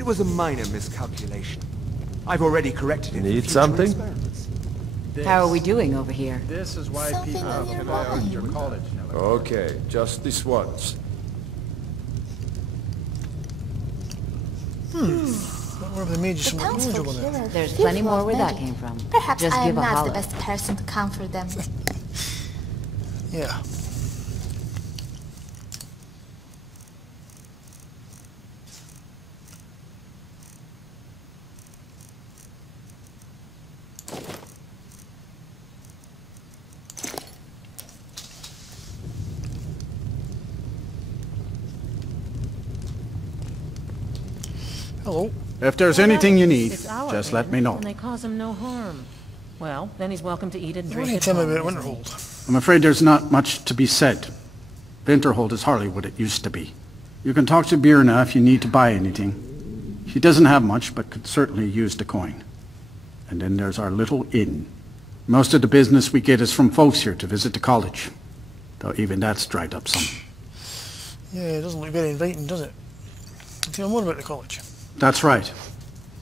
It was a minor miscalculation. I've already corrected it. Need something? How are we doing over here? This is why people have flocked to your college now. Okay, just this once. Where the mages The from townsfolk over there? here are There's fearful plenty more of where that magic. came from. Perhaps Just I am give a not holler. the best person to comfort them. Yeah. Hello. If there's anything you need, It's our just let inn, me know. And they cause him no harm. Well, then he's welcome to eat and What drink do you at tell me home, about isn't he? Winterhold? I'm afraid there's not much to be said. Winterhold is hardly what it used to be. You can talk to Birna if you need to buy anything. She doesn't have much, but could certainly use the coin. And then there's our little inn. Most of the business we get is from folks here to visit the college. Though even that's dried up some. Yeah, it doesn't look very inviting, does it? Tell me more about the college. That's right.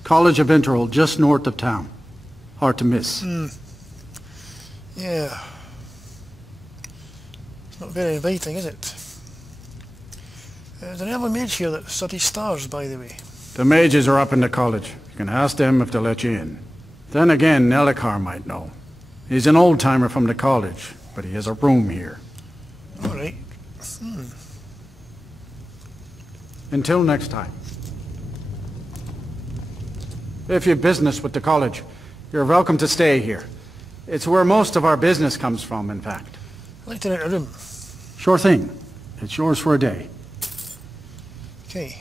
College of Winterhold, just north of town. Hard to miss. Yeah. It's not very inviting, is it? There's an early mage here that studies stars, by the way. The mages are up in the college. You can ask them if they'll let you in. Then again, Nelikar might know. He's an old-timer from the college, but he has a room here. All right. Until next time. If you've business with the college, you're welcome to stay here. It's where most of our business comes from, in fact. I'd like to rent a room. Sure thing. It's yours for a day. Okay.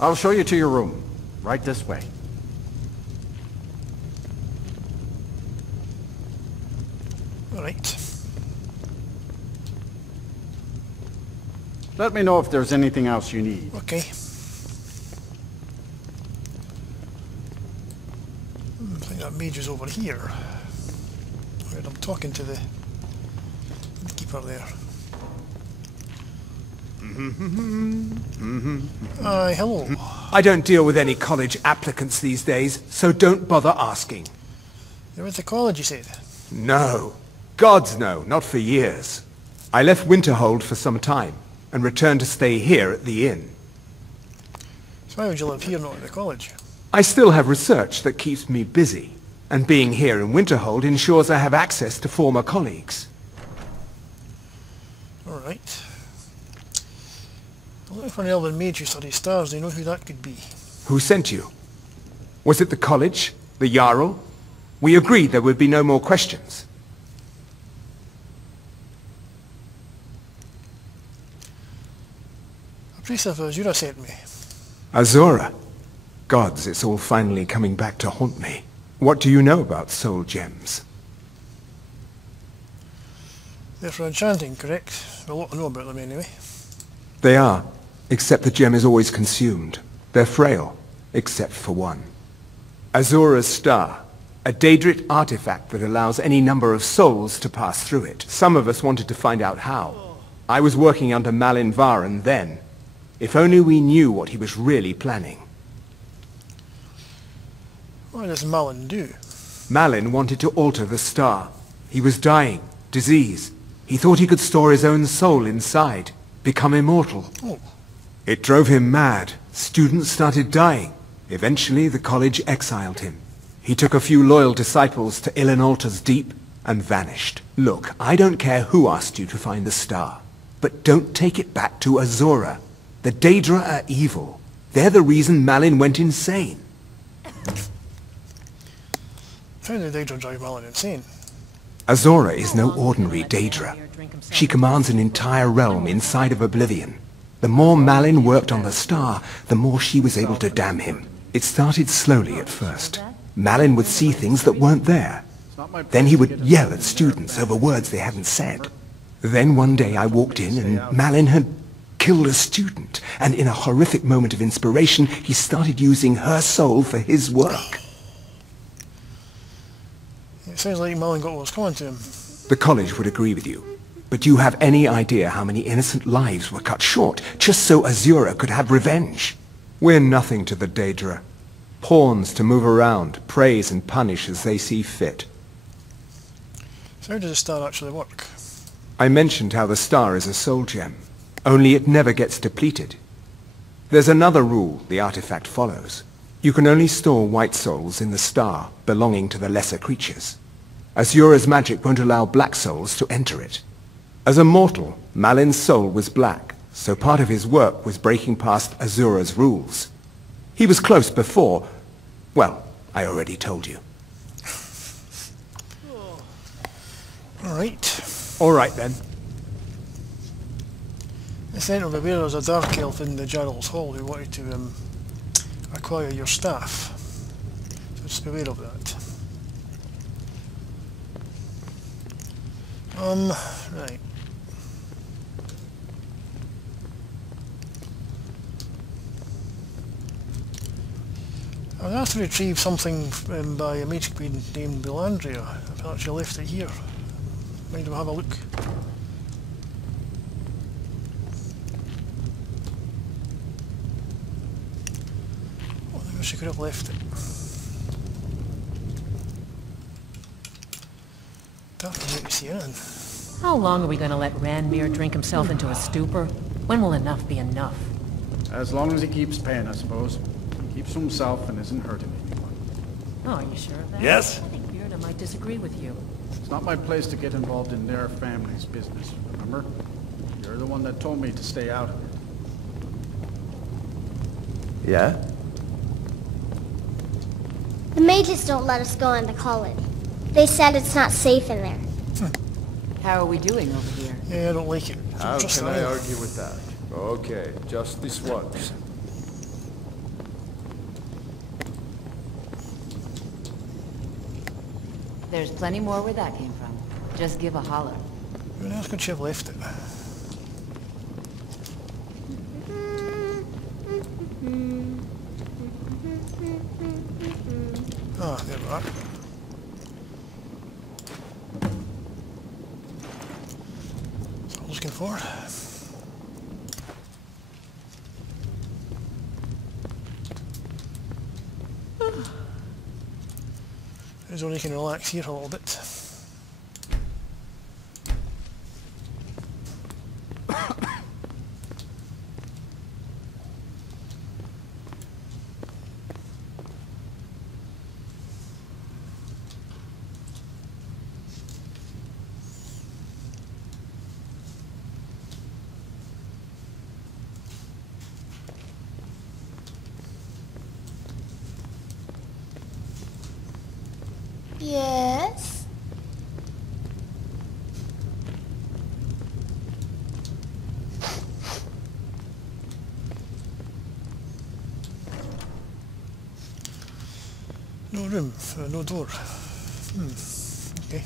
I'll show you to your room. Right this way. All right. Let me know if there's anything else you need. Okay. I think that mage is over here. Right, I'm talking to the keeper there. Aye, hello. I don't deal with any college applicants these days, so don't bother asking. You're at the college, you said? No. Gods no, not for years. I left Winterhold for some time, and returned to stay here at the inn. So why would you live here, not at the college? I still have research that keeps me busy, and being here in Winterhold ensures I have access to former colleagues. All right. I'm looking for an elven mage who studies stars. Do you know who that could be? Who sent you? Was it the college? The Jarl? We agreed there would be no more questions. A priest of Azura sent me. Azura. Gods, it's all finally coming back to haunt me. What do you know about soul gems? They're for enchanting, correct? A lot to know about them anyway. They are, except the gem is always consumed. They're frail, except for one. Azura's star. A Daedric artifact that allows any number of souls to pass through it. Some of us wanted to find out how. I was working under Malin Varen then. If only we knew what he was really planning. What does Malin do? Malin wanted to alter the star. He was dying. Disease. He thought he could store his own soul inside. Become immortal. Oh. It drove him mad. Students started dying. Eventually the college exiled him. He took a few loyal disciples to Illinalta's Deep and vanished. Look, I don't care who asked you to find the star, but don't take it back to Azura. The Daedra are evil. They're the reason Malin went insane. How did Daedra drive Malin insane? Azura is no ordinary Daedra. She commands an entire realm inside of Oblivion. The more Malin worked on the star, the more she was able to damn him. It started slowly at first. Malin would see things that weren't there. Then he would yell at students over words they hadn't said. Then one day I walked in and Malin had killed a student, and in a horrific moment of inspiration, he started using her soul for his work. It sounds like Malin got what was coming to him. The college would agree with you. But do you have any idea how many innocent lives were cut short, just so Azura could have revenge? We're nothing to the Daedra. Pawns to move around, praise and punish as they see fit. So how does a star actually work? I mentioned how the star is a soul gem, only it never gets depleted. There's another rule the artifact follows. You can only store white souls in the star belonging to the lesser creatures. Azura's magic won't allow black souls to enter it. As a mortal, Malin's soul was black, so part of his work was breaking past Azura's rules. He was close before... well, I already told you. Alright. Alright then. Incidentally, there was a dark elf in the Jarl's Hall who wanted to acquire your staff. So just beware of that. Right. I was asked to retrieve something by a mage queen named Belandria. I've actually left it here. Mind if I have a look? Oh, I wish I could have left it. Definitely make me see anything. How long are we gonna let Ranmir drink himself into a stupor? When will enough be enough? As long as he keeps paying, I suppose. He keeps to himself and isn't hurting anyone. Oh, are you sure of that? Yes? I think Bearna might disagree with you. It's not my place to get involved in their family's business, remember? You're the one that told me to stay out of it. Yeah? The mages don't let us go in the colony. They said it's not safe in there. How are we doing over here? Yeah, I don't like it. How Just can I saying. argue with that? Okay, just this once. There's plenty more where that came from. Just give a holler. Who else could she have left it? Ah, there we are. That's what I was looking for. There's only can relax here a little bit. Yes? No room, no door. Okay.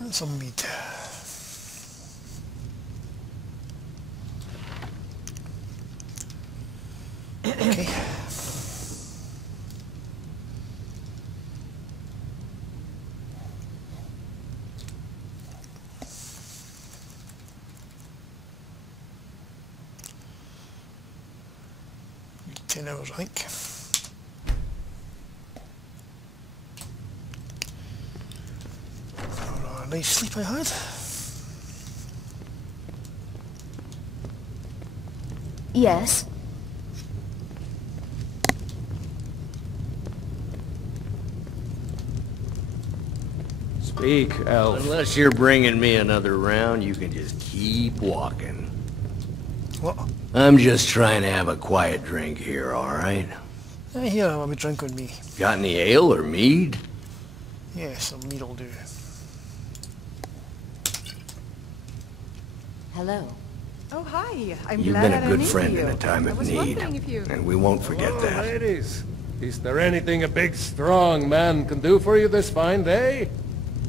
And some meat. Okay. Need 10 hours, I think. Nice sleep I had. Yes. Speak, elf. Unless you're bringing me another round, you can just keep walking. What? I'm just trying to have a quiet drink here, alright? Here, I'll have a drink on me. Got any ale or mead? Yeah, some meat will do. Hello. Oh, hi. I'm You've glad been I a good ran friend into in you. a time I of was need, wondering if you... and we won't forget that. Ladies. Is there anything a big, strong man can do for you this fine day?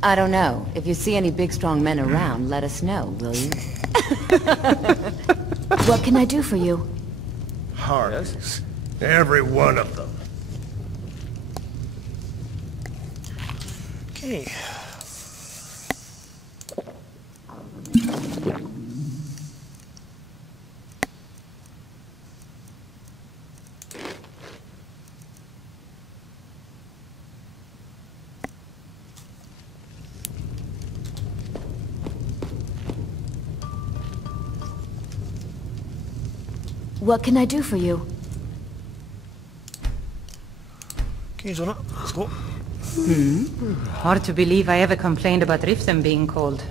I don't know. If you see any big strong men around, let us know, will you? What can I do for you? Harleys. Every one of them. Okay. What can I do for you? Okay, Zona, let's go. Hard to believe I ever complained about Riften being cold.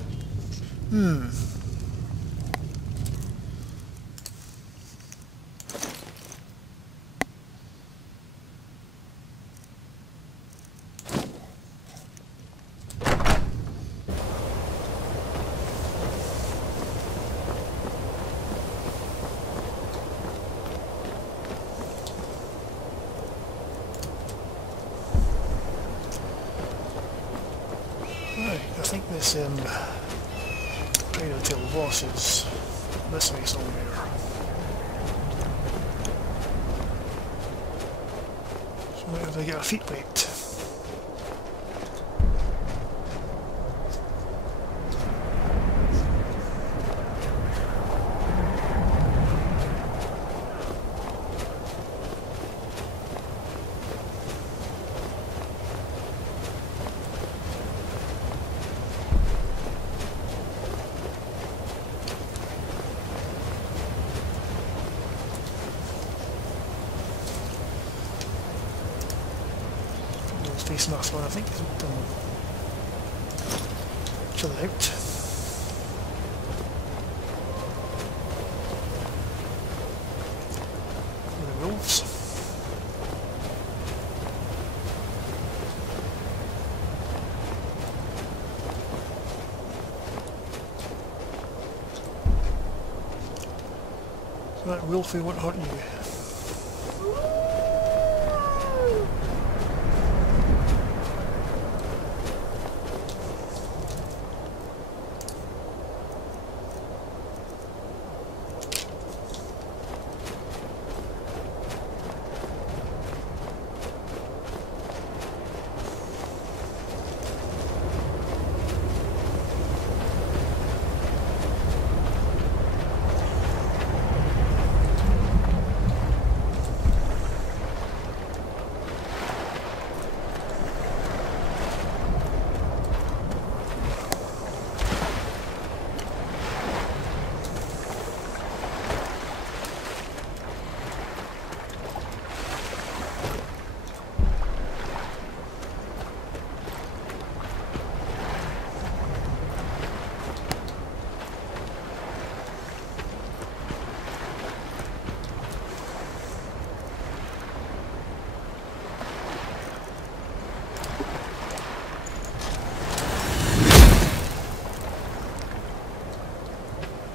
Right, I think this Trader Tail boss is this way somewhere. So might have to get our feet wet. Facing that one, I think. Chill it out. The wolves. So that wolfie won't hurt you.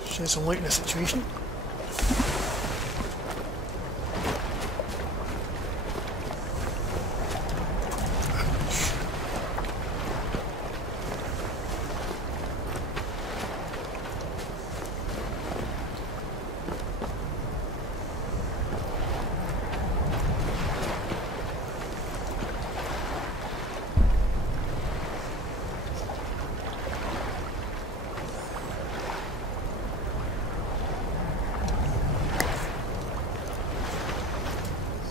Shed some light in the situation.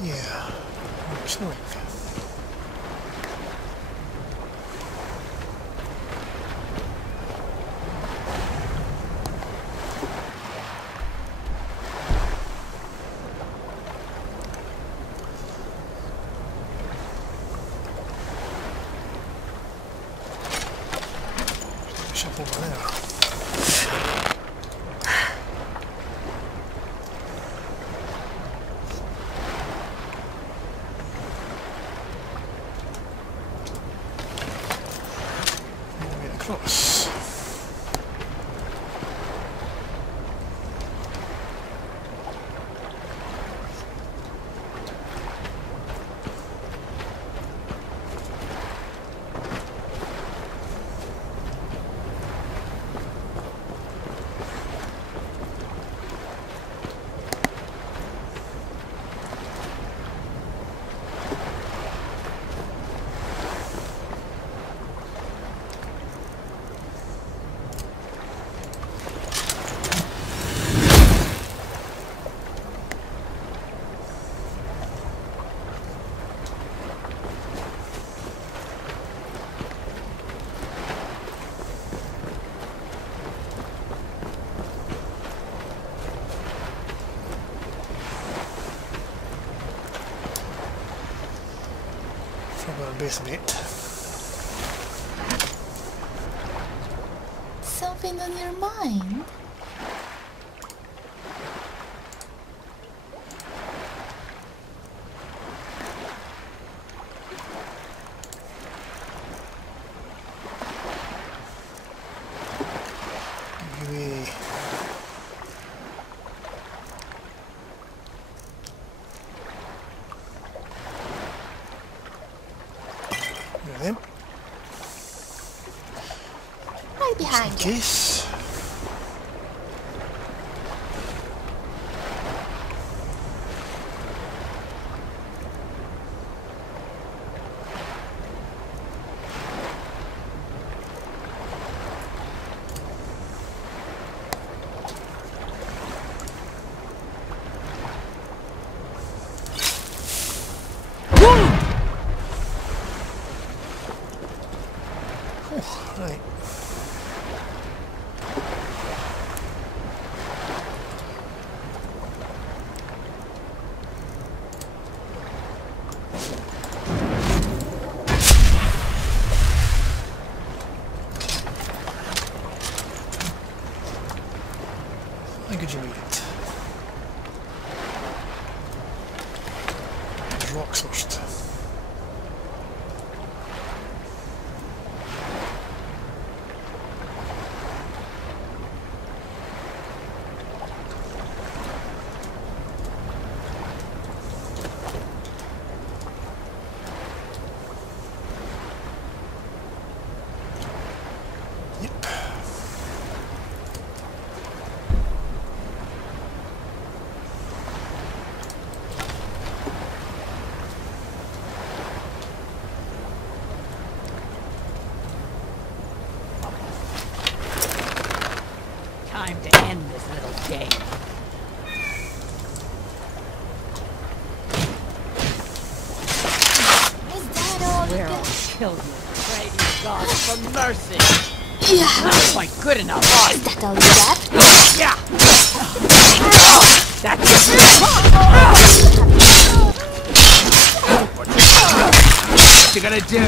Yeah, snowing. Ship over there. Across. I've got a base of 8. Something on your mind? Them. Right behind you. Case. Right. How could you read it? There's rocks first. Time to end this little game. Is that all you Where can... I'll kill you. Pray you God for mercy. Yeah. Not quite good enough. Is that all you got? Yeah. That's it. What you gonna do?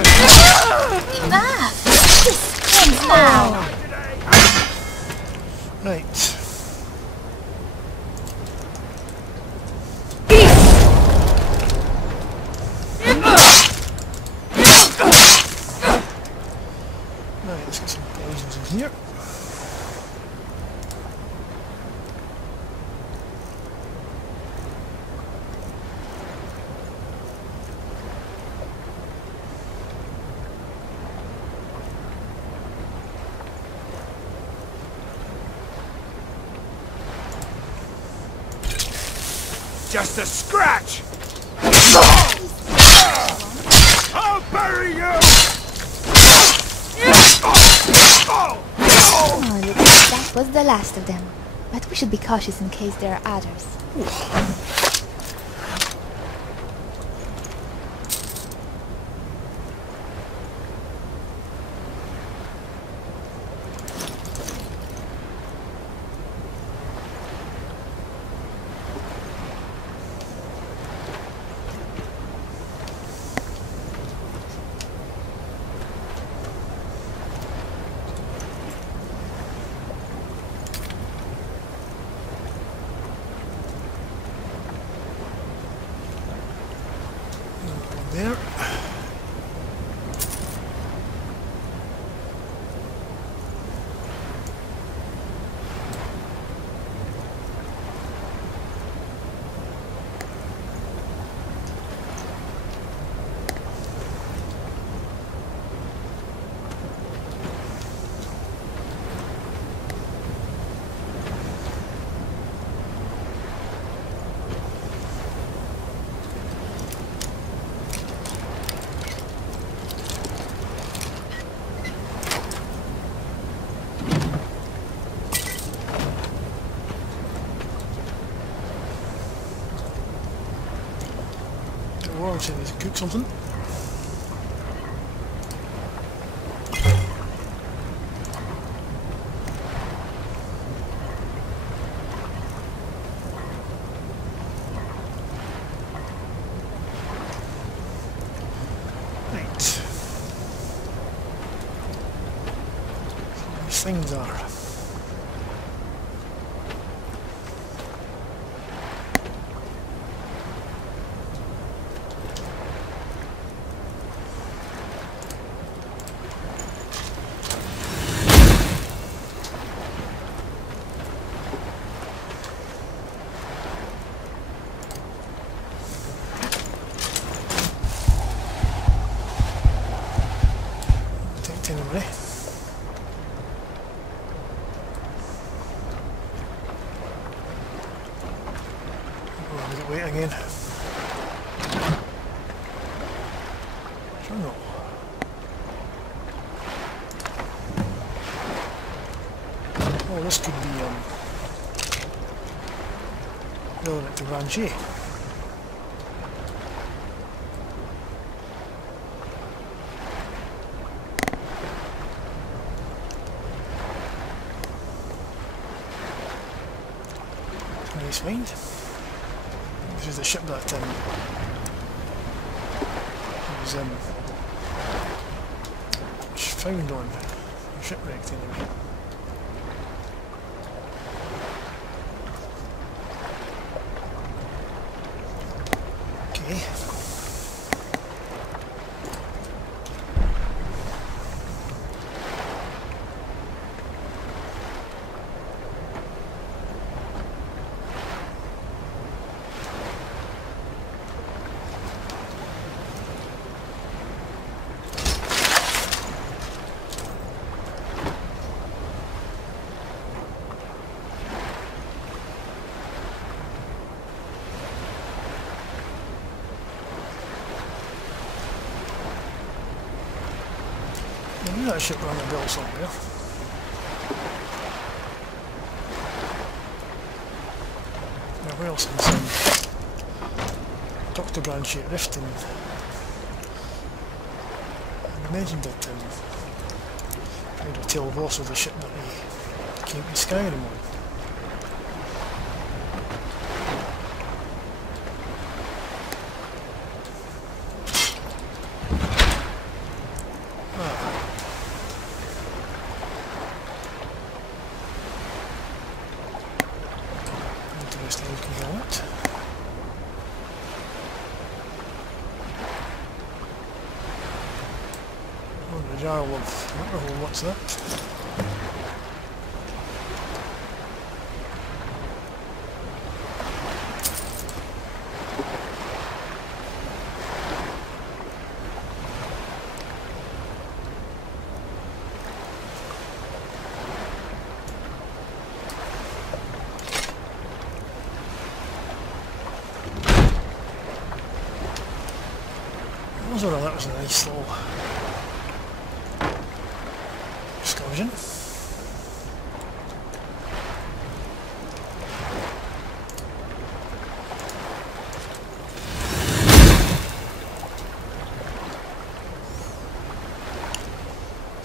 Enough! This ends now! Right. Right, let's get some poisons in here. Just a scratch! I'll bury you! Oh, looks like that was the last of them. But we should be cautious in case there are others. There. Warren said we should cook something. Right. These things are. Anyway. Oh, we got wait again. Sure no. Oh, this could be relevant to Rangier. Nice find. This is the ship that was found on, shipwrecked anyway. Okay. I knew that ship rang a bell somewhere. Now where else is Dr. Branch at Rift, and I mentioned that trying to tell Voss of the ship that he came to Skyrim on. Interesting looking helmet. Oh, the jar of waterhole, what's that? That was a nice little excursion.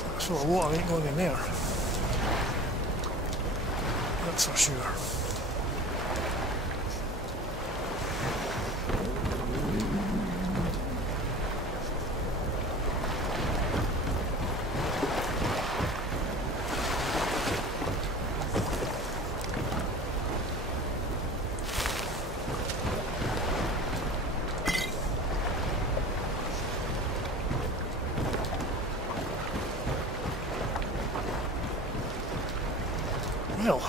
That sort of water ain't going in there. That's for sure. Well,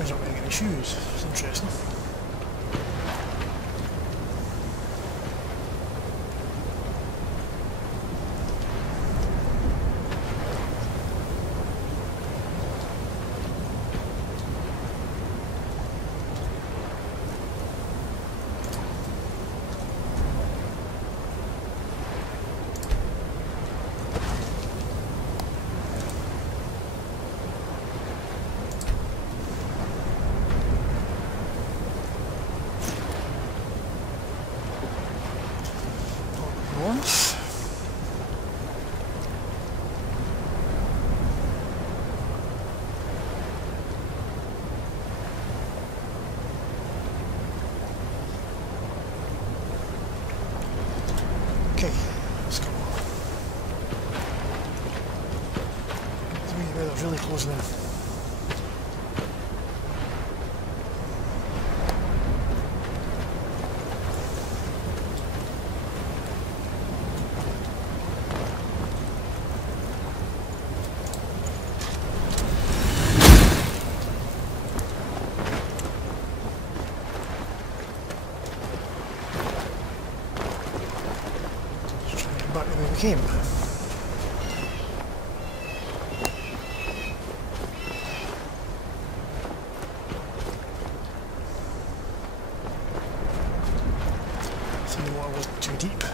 he's not wearing any shoes. It's interesting. once. Okay, let's go. The wee weather's really closing in. Back the way we came. So the water wasn't too deep.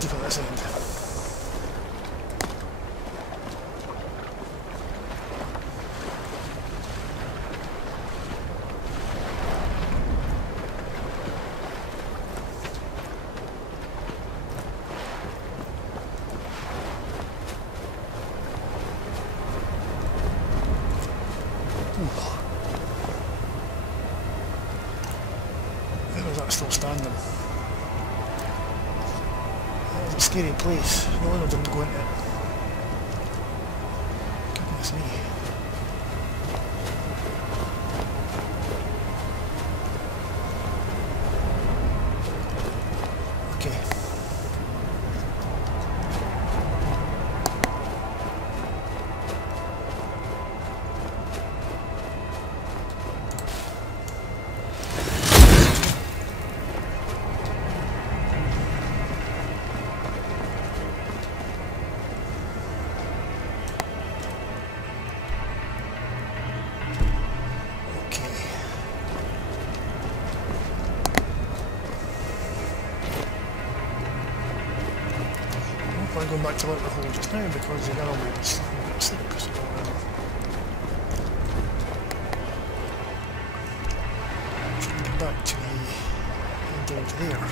Deep at this end. Where was that still standing? That was a scary place. No wonder I didn't go into it. Goodness me. Okay. I'm going back to look at the hole just now because the girl was asleep. So, trying to get back to the end down to there.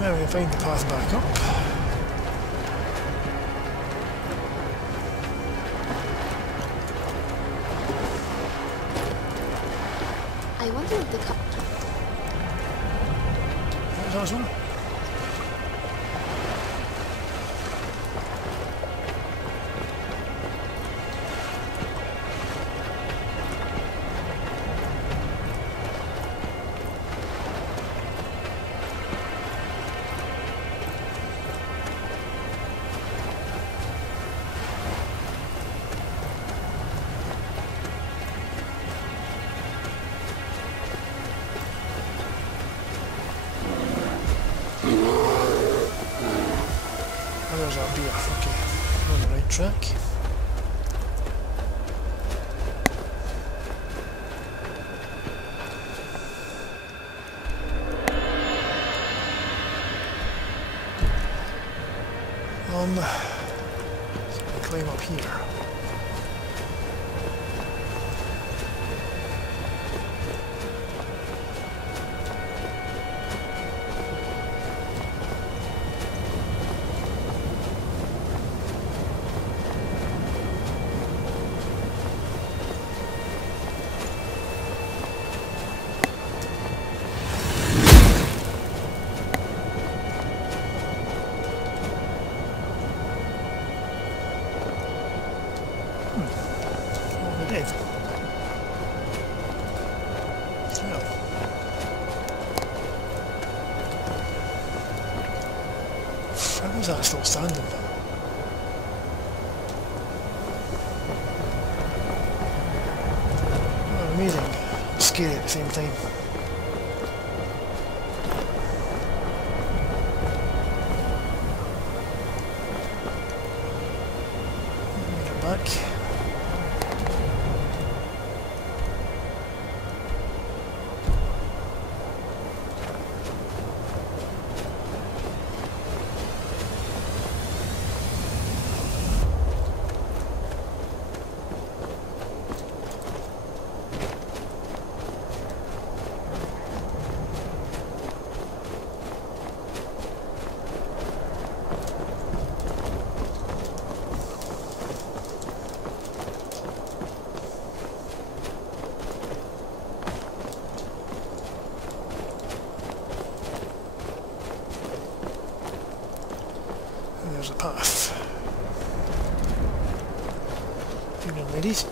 Now we can find the path back up. I wonder if the What was that one? Oh, there's that beer. Okay, we're on the right track. So we climb up here. Dead. Yeah. How is that still standing? Oh, amazing. Scary at the same time. Back. There's a path. Evening, ladies.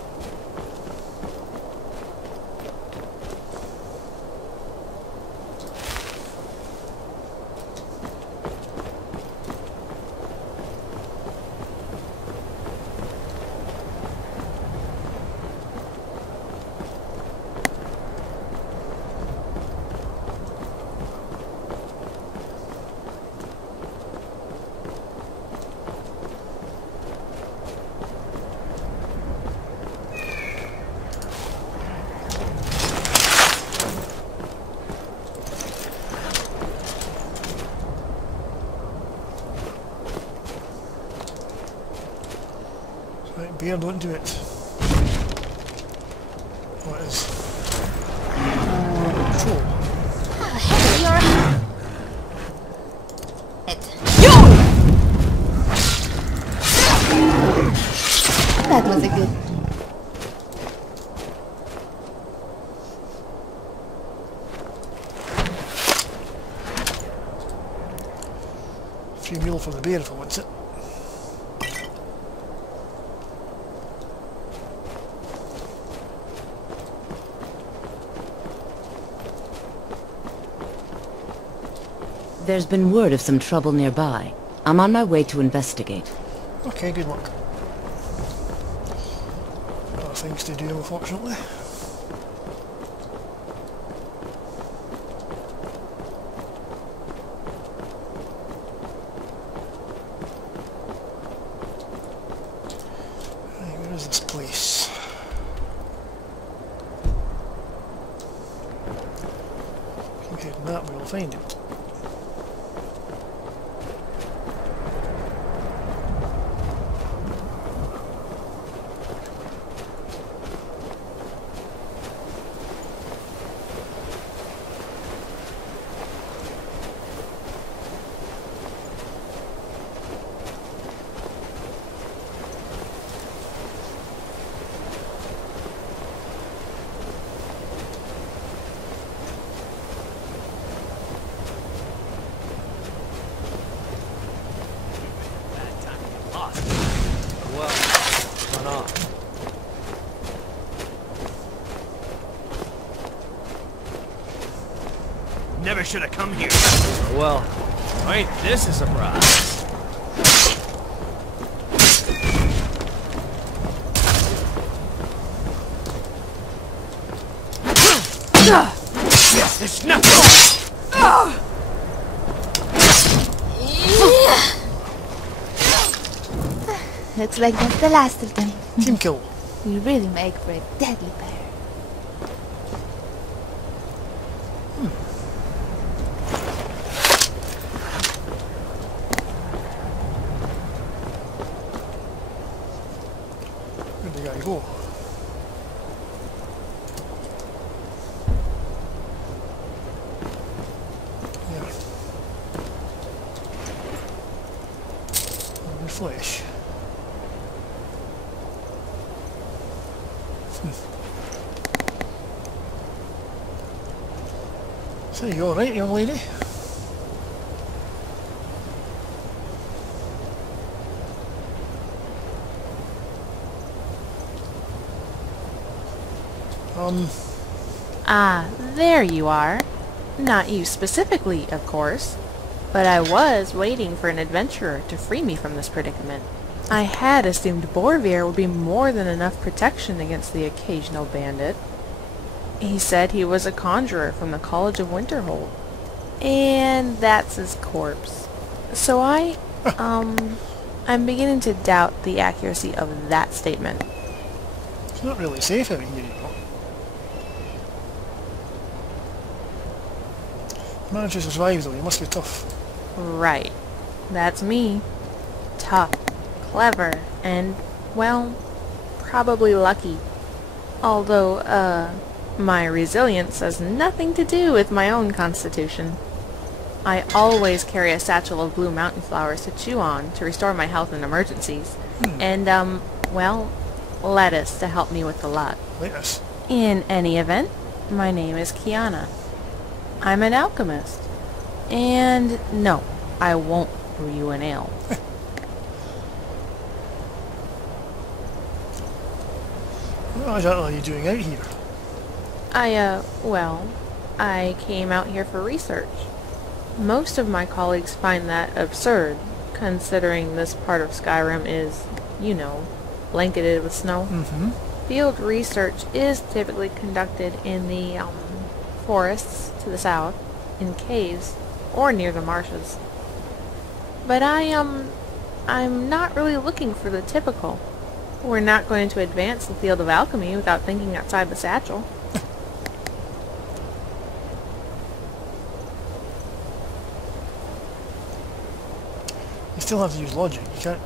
Right, bear, don't do it. What is? Troll. How heavy you're... That was a good... Free meal for the bear if I want it. There's been word of some trouble nearby. I'm on my way to investigate. Okay, good luck. Other things to do, unfortunately. Right, where is this place? Keep heading that way, we'll find it. Never should have come here. Well, ain't this a surprise? Yes, it's nothing. Looks like that's the last of them. Team kill. We really make for a deadly pair. Where'd the guy go? Yeah. Only flesh. So you alright, young lady? Ah, there you are. Not you specifically, of course. But I was waiting for an adventurer to free me from this predicament. I had assumed Borvir would be more than enough protection against the occasional bandit. He said he was a conjurer from the College of Winterhold. And that's his corpse. So I'm beginning to doubt the accuracy of that statement. It's not really safe out here, you know. Managed to survive though, you must be tough. Right. That's me. Tough, clever, and, well, probably lucky. Although, my resilience has nothing to do with my own constitution. I always carry a satchel of blue mountain flowers to chew on to restore my health in emergencies. And, well, lettuce to help me with the lot. Lettuce? In any event, my name is Kiana. I'm an alchemist. And no, I won't brew you an ale. What exactly are you doing out here? Well, I came out here for research. Most of my colleagues find that absurd, considering this part of Skyrim is, you know, blanketed with snow. Field research is typically conducted in the, forests to the south, in caves, or near the marshes. But I'm not really looking for the typical. We're not going to advance the field of alchemy without thinking outside the satchel. You still have to use logic. You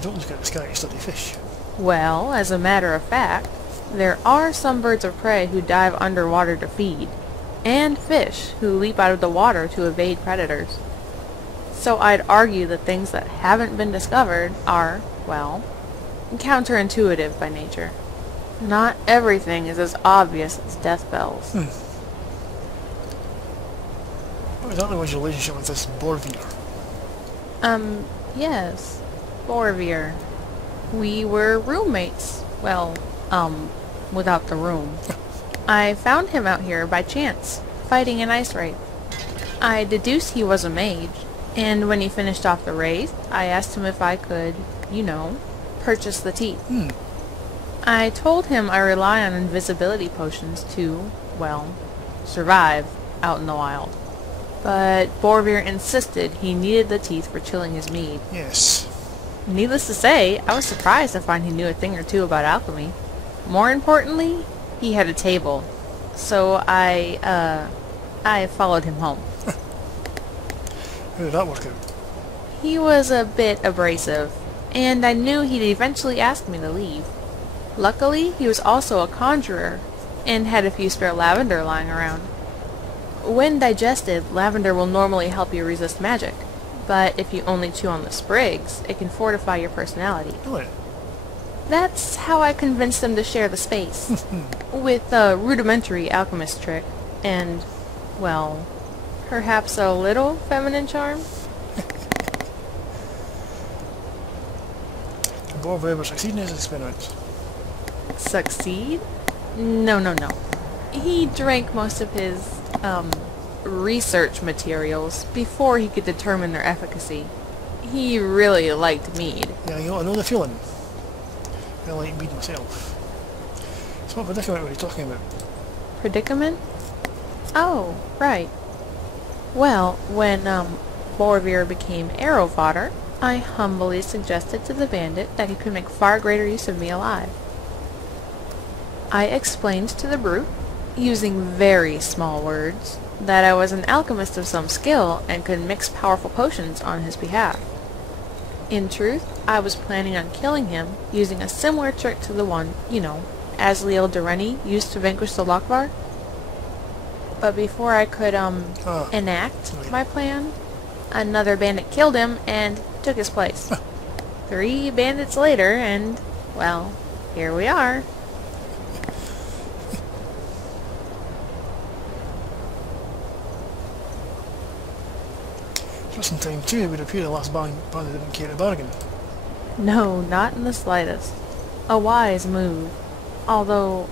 don't look at the sky to study fish. Well, as a matter of fact, there are some birds of prey who dive underwater to feed, and fish who leap out of the water to evade predators. So I'd argue that things that haven't been discovered are, well, counterintuitive by nature. Not everything is as obvious as death bells. What exactly was your relationship with this Borvir? Yes. Borvir. We were roommates. Well, without the room. I found him out here by chance, fighting an ice wraith. I deduced he was a mage, and when he finished off the wraith, I asked him if I could, you know, purchase the teeth. I told him I rely on invisibility potions to, well, survive out in the wild. But Borvir insisted he needed the teeth for chilling his mead. Yes. Needless to say, I was surprised to find he knew a thing or two about alchemy. More importantly, he had a table. So I followed him home. How did that work out? He was a bit abrasive, and I knew he'd eventually ask me to leave. Luckily, he was also a conjurer, and had a few spare lavender lying around. When digested, lavender will normally help you resist magic, but if you only chew on the sprigs, it can fortify your personality. Really? That's how I convinced them to share the space, with a rudimentary alchemist trick, and, well, perhaps a little feminine charm? Did Borvir ever succeed in his experiments? Succeed? No. He drank most of his, research materials before he could determine their efficacy. He really liked mead. Yeah, I know the feeling. I like mead myself. So what predicament were you talking about? Predicament? Oh, right. Well, when, Borvir became arrow fodder, I humbly suggested to the bandit that he could make far greater use of me alive. I explained to the brute, using very small words, that I was an alchemist of some skill and could mix powerful potions on his behalf. In truth, I was planning on killing him using a similar trick to the one, you know, Asliel Dureni used to vanquish the Lokvar. But before I could, enact my plan, another bandit killed him and took his place. 3 bandits later, and, well, here we are. Just in time too, it would appear the last band didn't care to bargain. No, not in the slightest. A wise move. Although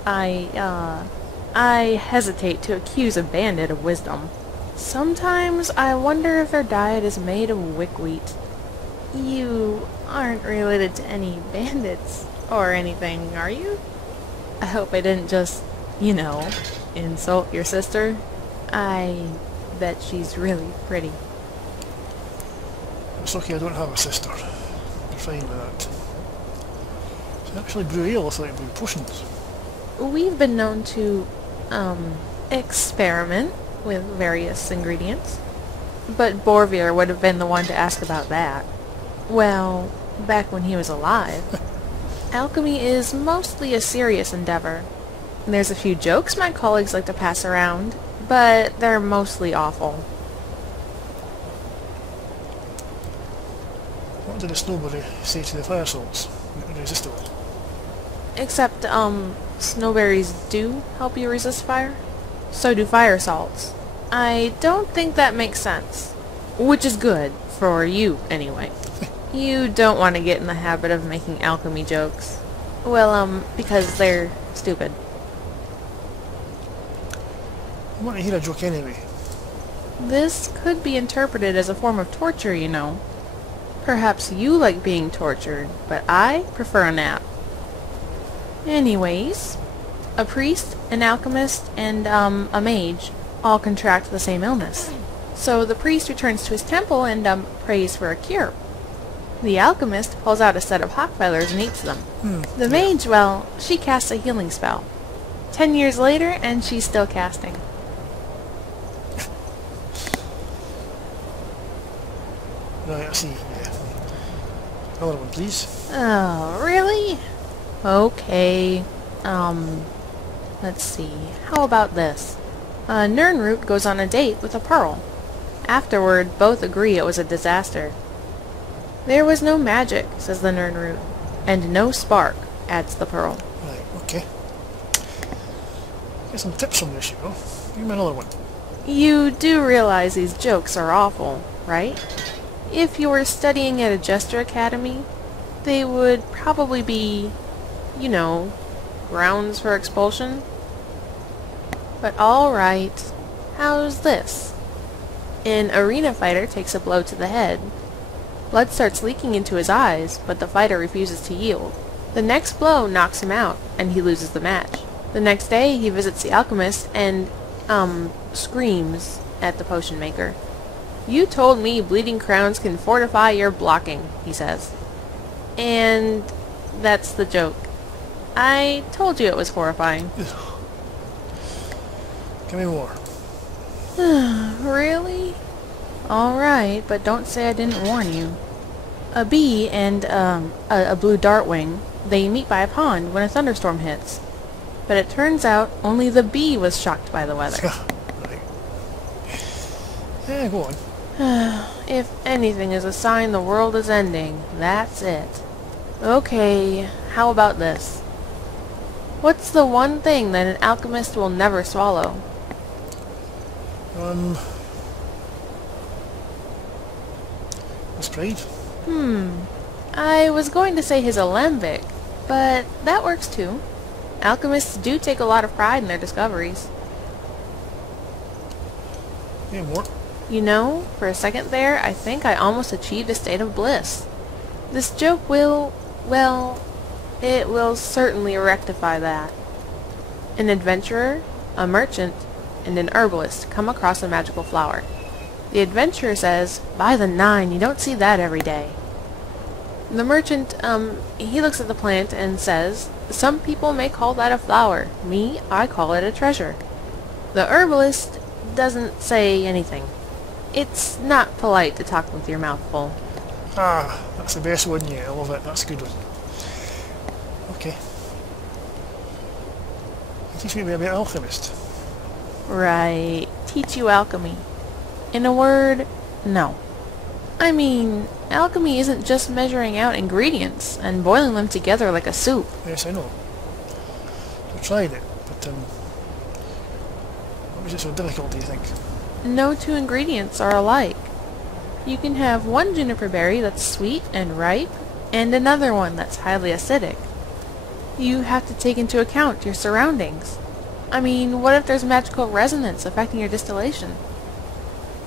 I hesitate to accuse a bandit of wisdom. Sometimes I wonder if their diet is made of wick-wheat. You aren't related to any bandits or anything, are you? I hope I didn't just, you know, insult your sister. I bet she's really pretty. It's okay, I don't have a sister. You're fine with that. It's actually brew ale, I thought it'd be potions. We've been known to, experiment with various ingredients. But Borvir would have been the one to ask about that. Well, back when he was alive. Alchemy is mostly a serious endeavor. There's a few jokes my colleagues like to pass around, but they're mostly awful. What did the Snowberry say to the fire salts? Irresistible. Except, Snowberries do help you resist fire. So do fire salts. I don't think that makes sense. Which is good, for you, anyway. You don't want to get in the habit of making alchemy jokes. Well, because they're stupid. I want to hear a joke anyway. This could be interpreted as a form of torture, you know. Perhaps you like being tortured, but I prefer a nap. Anyways, a priest, an alchemist, and, a mage all contract the same illness. So the priest returns to his temple and, prays for a cure. The alchemist pulls out a set of hawk feathers and eats them. The mage, well, she casts a healing spell. 10 years later, and she's still casting. Right, I see. Yeah. Another one, please. Oh, really? Okay. Let's see. How about this? Nirnroot goes on a date with a pearl. Afterward, both agree it was a disaster. There was no magic, says the Nirnroot. And no spark, adds the pearl. Right, okay. Get some tips on this, you know. Give me another one. You do realize these jokes are awful, right? If you were studying at a Jester Academy, they would probably be, you know, grounds for expulsion. But alright, how's this? An arena fighter takes a blow to the head. Blood starts leaking into his eyes, but the fighter refuses to yield. The next blow knocks him out, and he loses the match. The next day, he visits the alchemist and, screams at the potion maker. You told me bleeding crowns can fortify your blocking, he says. And that's the joke. I told you it was horrifying. Give me more. Really? Alright, but don't say I didn't warn you. A bee and, a blue dartwing, they meet by a pond when a thunderstorm hits. But it turns out only the bee was shocked by the weather. Right. Yeah, go on. If anything is a sign the world is ending, that's it. Okay, how about this? What's the one thing that an alchemist will never swallow? His pride? I was going to say his alembic, but that works too. Alchemists do take a lot of pride in their discoveries. Yeah, more. You know, for a second there, I think I almost achieved a state of bliss. This joke will, well, it will certainly rectify that. An adventurer, a merchant, and an herbalist come across a magical flower. The adventurer says, "By the 9, you don't see that every day." The merchant, he looks at the plant and says, "Some people may call that a flower. Me, I call it a treasure." The herbalist doesn't say anything. It's not polite to talk with your mouth full. Ah, that's the best one yet. I love it. That's a good one. Okay. Teach me about alchemist. Right. Teach you alchemy. In a word, no. I mean, alchemy isn't just measuring out ingredients and boiling them together like a soup. Yes, I know. I tried it, but what was it so difficult, do you think? No two ingredients are alike. You can have one juniper berry that's sweet and ripe, and another one that's highly acidic. You have to take into account your surroundings. I mean, what if there's magical resonance affecting your distillation?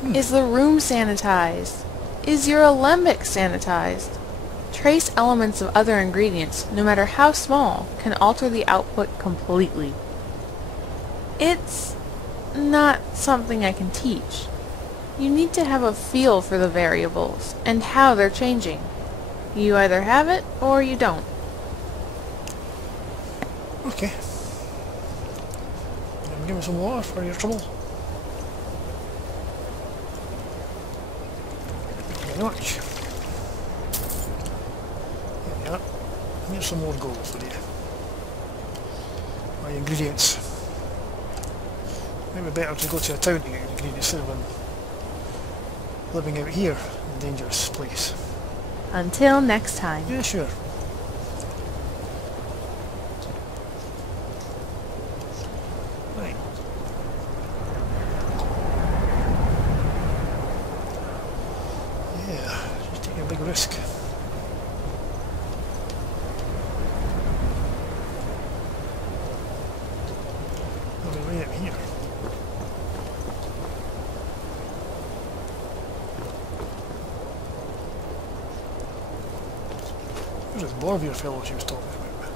Is the room sanitized? Is your alembic sanitized? Trace elements of other ingredients, no matter how small, can alter the output completely. It's not something I can teach. You need to have a feel for the variables and how they're changing. You either have it or you don't. Okay. Give me some water for your trouble. Thank you very much. There you are. Here's some more gold for you. My ingredients. Maybe better to go to a town to get your ingredients instead of living out here in a dangerous place. Until next time. Yeah, sure. Right. Yeah, just taking a big risk. I'll be right up here. Where's this Borvier fellow she was talking about?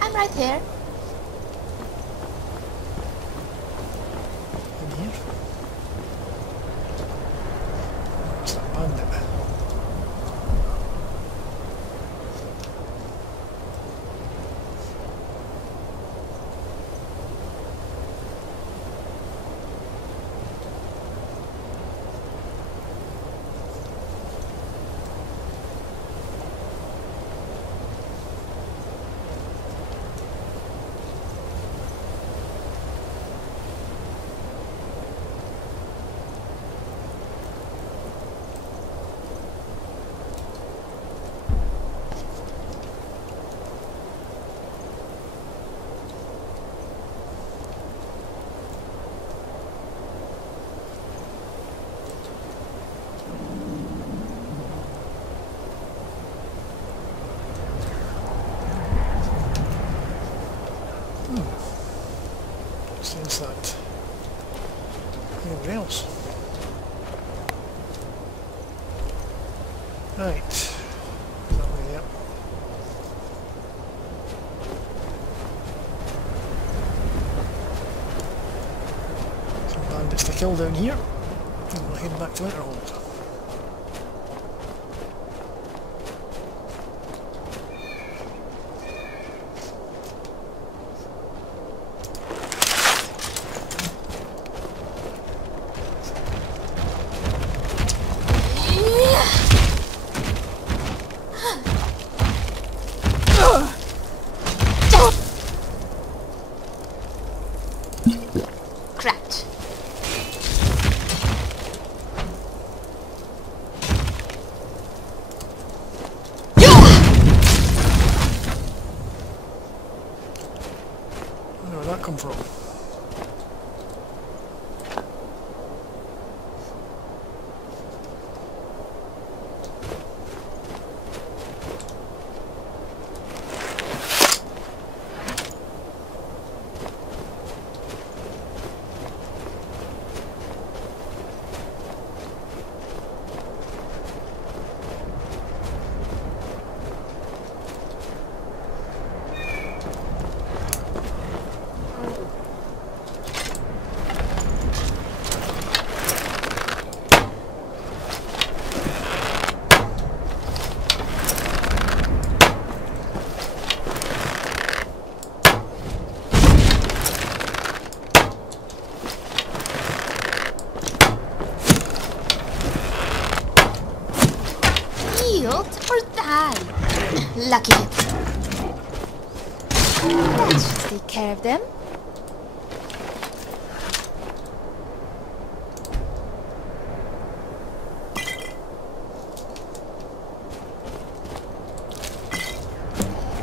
I'm right here. In here? What's that bandit? Sense that anywhere else. Right. That way, yep. Some bandits to kill down here. And we'll head back to Winterhold. Cracked. Where did that come from? Or die. Lucky hit. That should take care of them.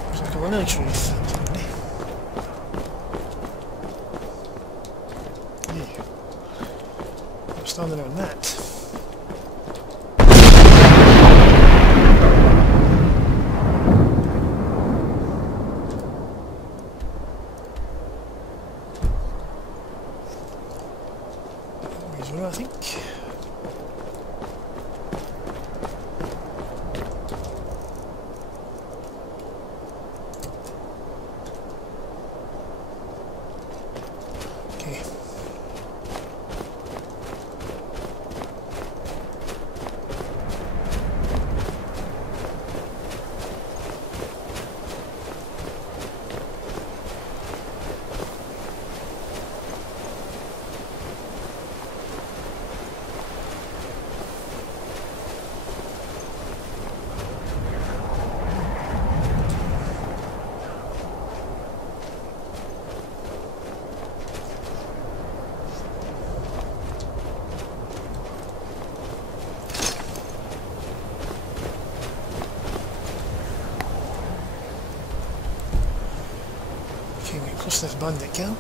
Looks like a one of the trees. standing on that. I think. Okay. Across this bandit camp.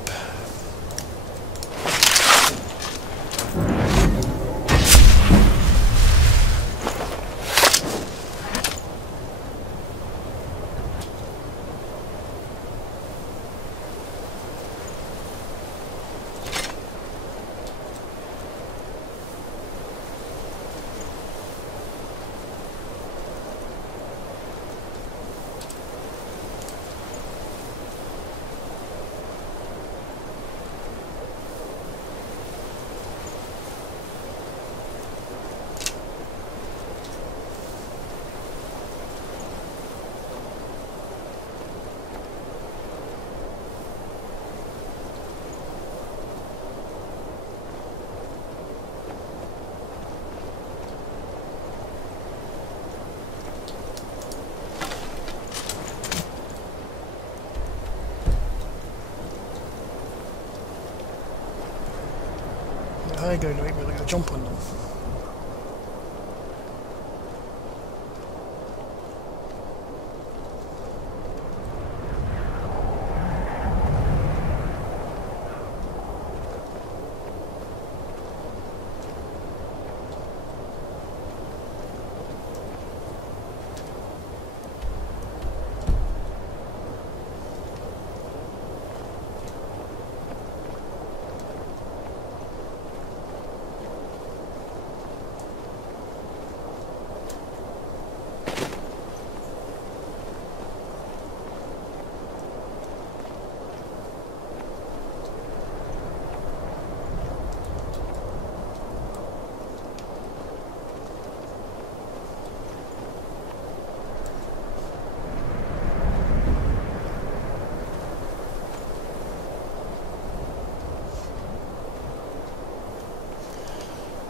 High ground to make me like a jump on them.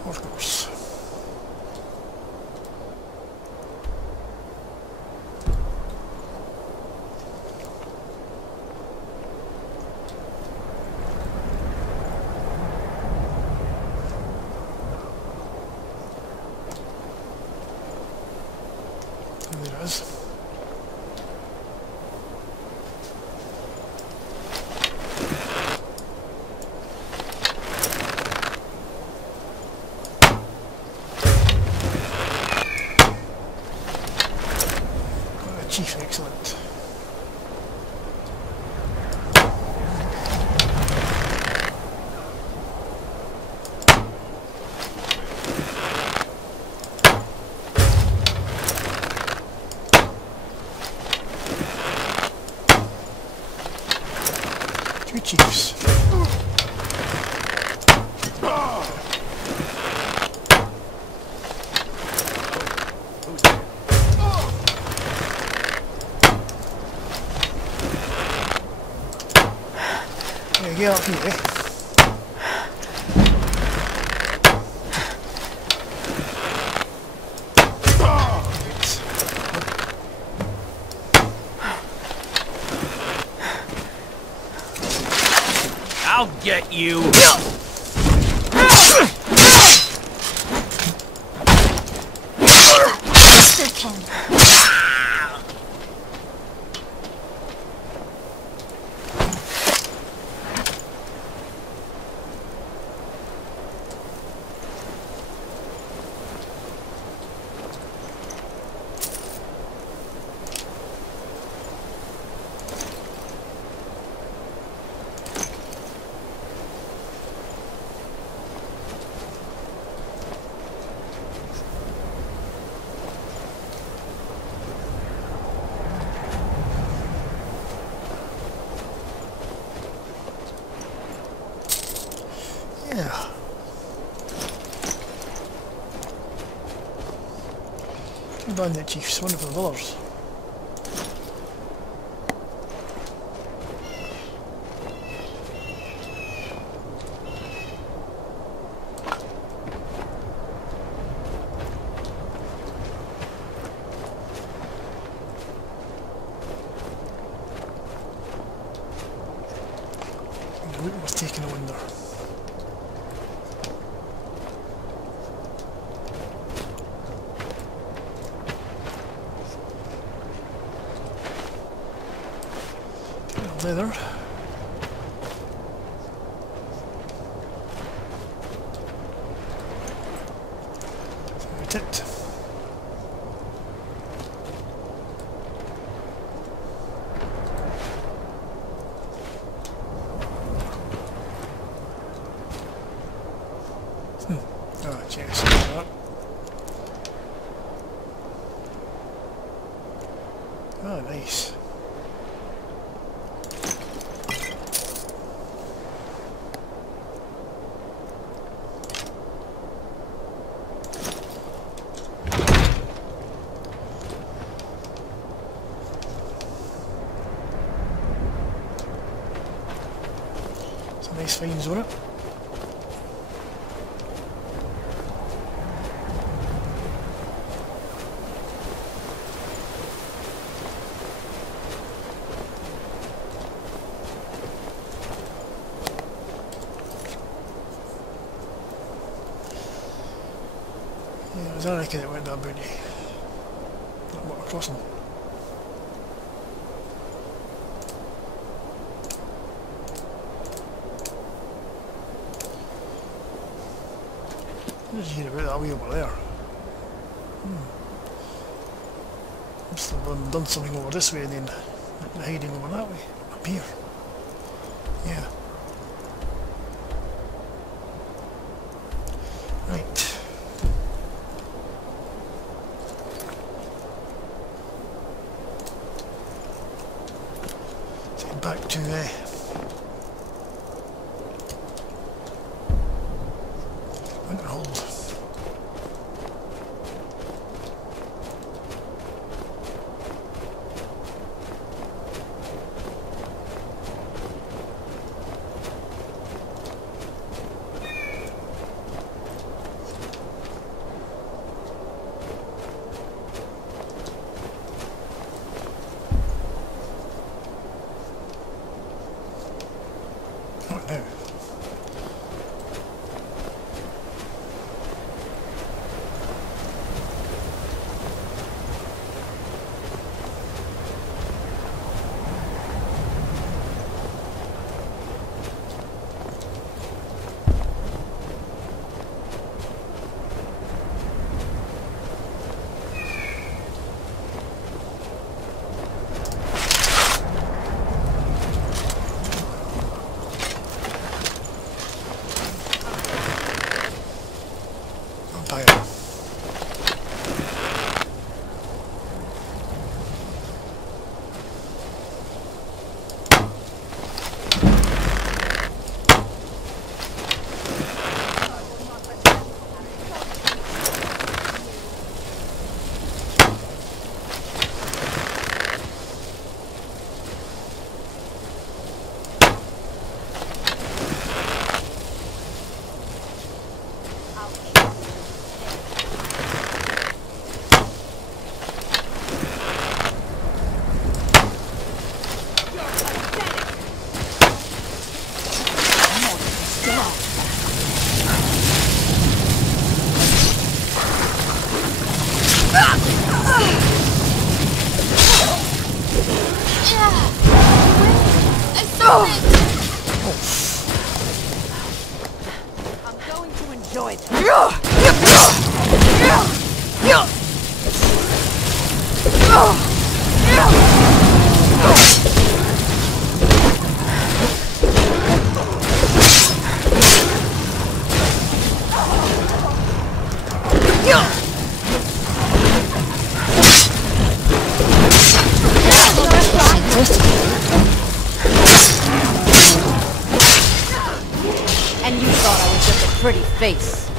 Of course. There it is. Chief, excellent. Two chiefs. Get up here. I'll get you. Bandit chiefs, one of the brothers. The loot was taken, I wonder. Leather. That's it. Oh, chest. Oh, nice. Some nice finds on it. Yeah, I don't reckon it went that booty. That water crossing. What did you hear about that way over there? Must have done something over this way and then hiding over that way. Up here. Yeah. Right. Let's get back to Winterhold. What now? Vampire. I'm going to enjoy this. And you thought I was just a pretty face.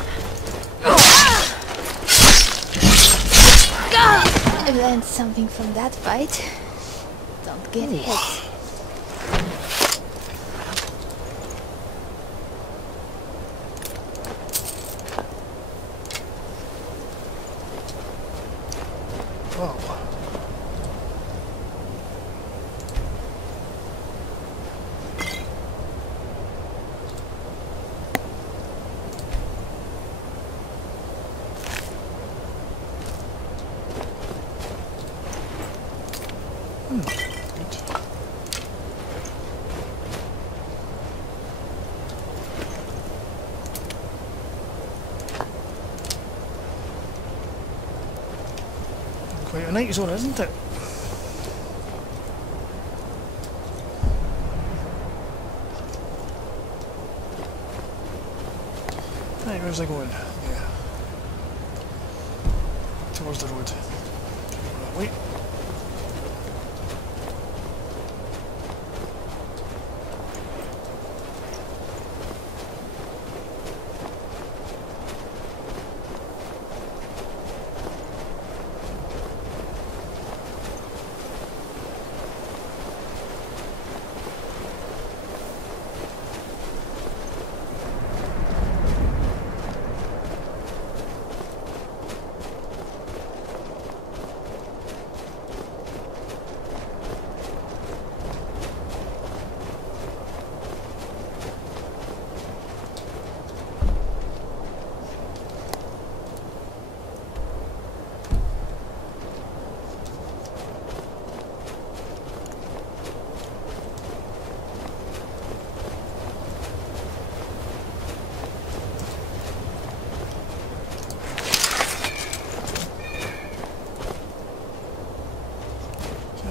God! I learned something from that fight. Don't get hit. Quite a night zone, isn't it? Right, where's I going? Yeah. Towards the road. Wait.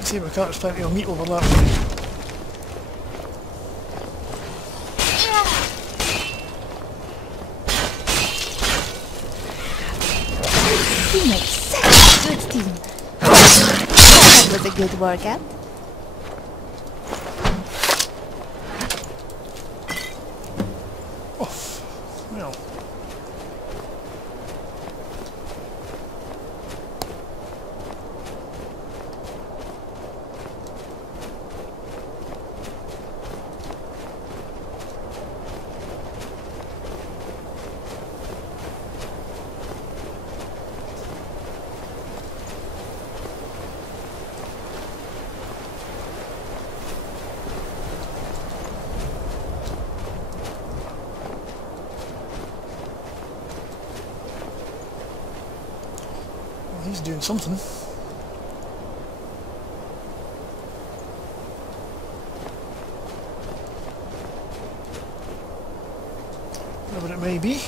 See, we can't expect your meat over that way. You make such a good team. That was a good workout. Oh, well. He's doing something. Whatever it may be.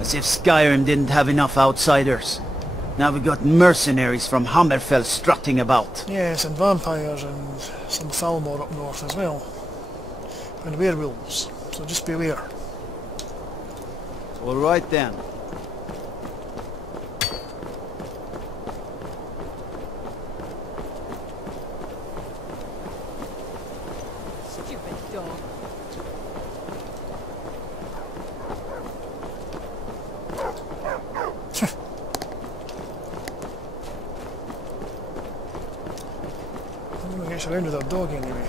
As if Skyrim didn't have enough outsiders. Now we got mercenaries from Hammerfell strutting about. Yes, and vampires and some Thalmor up north as well. And werewolves, so just beware. All right then. Stupid dog. I'm gonna get around with that dog anyway.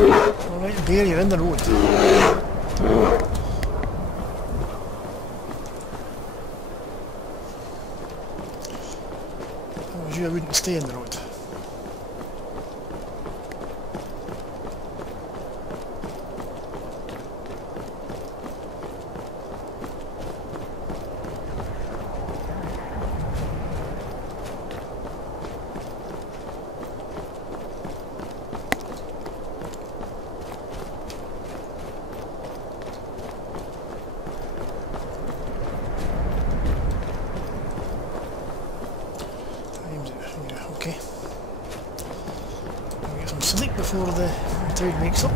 Alright, bear, you're in the road. you I wouldn't stay in the road. Okay. I'll get some sleep before the tide makes up.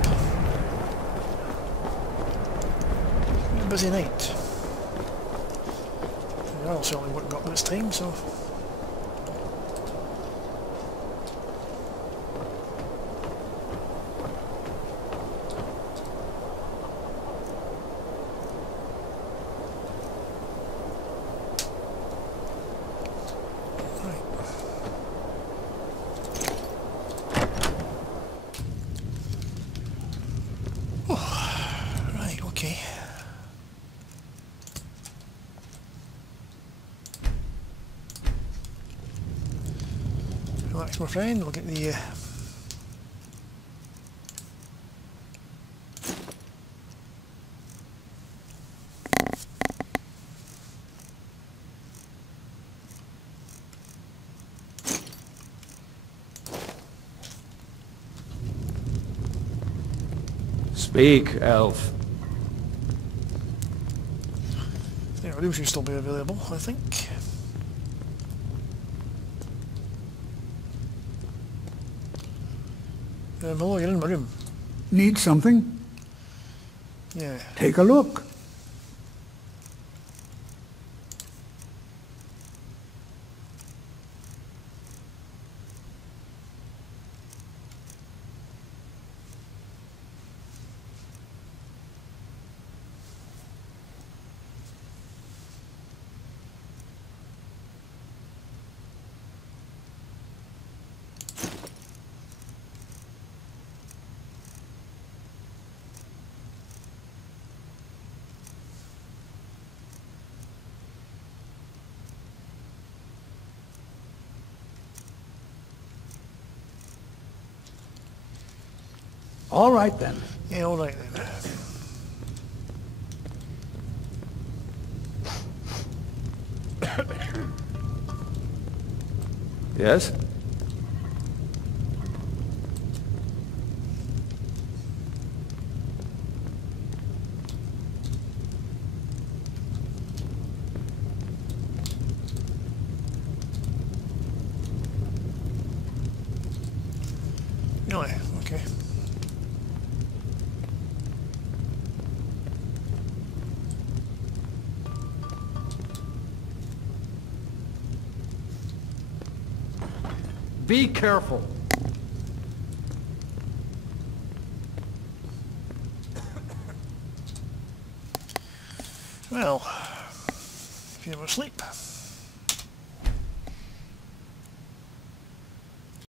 A busy night. Yeah, I'll certainly wake up this time, so... Okay. Relax, my friend. We'll get the Speak, elf. yeah, room should still be available, I think. Hello, you're in my room. Need something? Yeah. Take a look. All right then. Yeah, all right then. Yes? Really? Okay. Be careful. Well, a few more sleep.